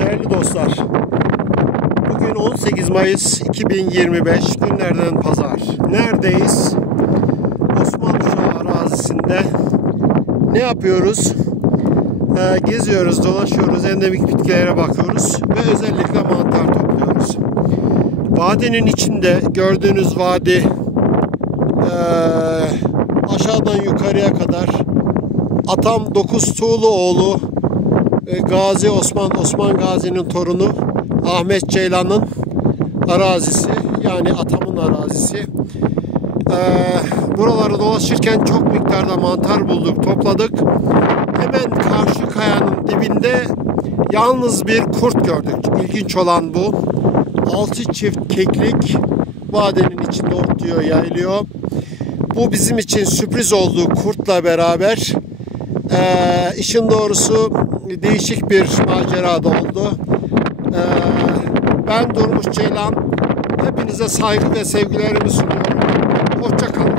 Değerli dostlar, bugün 18 Mayıs 2025 günlerden pazar. Neredeyiz? Osmanlıca arazisinde. Ne yapıyoruz? Geziyoruz, dolaşıyoruz, endemik bitkilere bakıyoruz ve özellikle mantar topluyoruz. Vadinin içinde gördüğünüz vadi aşağıdan yukarıya kadar Atam 9 Tuğluoğlu Gazi Osman Gazi'nin torunu Ahmet Ceylan'ın arazisi, yani atamın arazisi. Buraları dolaşırken çok miktarda mantar bulduk, topladık. Hemen karşı kayanın dibinde yalnız bir kurt gördük. İlginç olan bu. 6 çift keklik vadinin içinde otluyor, yayılıyor. Bu bizim için sürpriz oldu kurtla beraber. İşin doğrusu değişik bir macera da oldu. Ben Durmuş Ceylan. Hepinize saygı ve sevgilerimi sunuyorum. Hoşça kalın.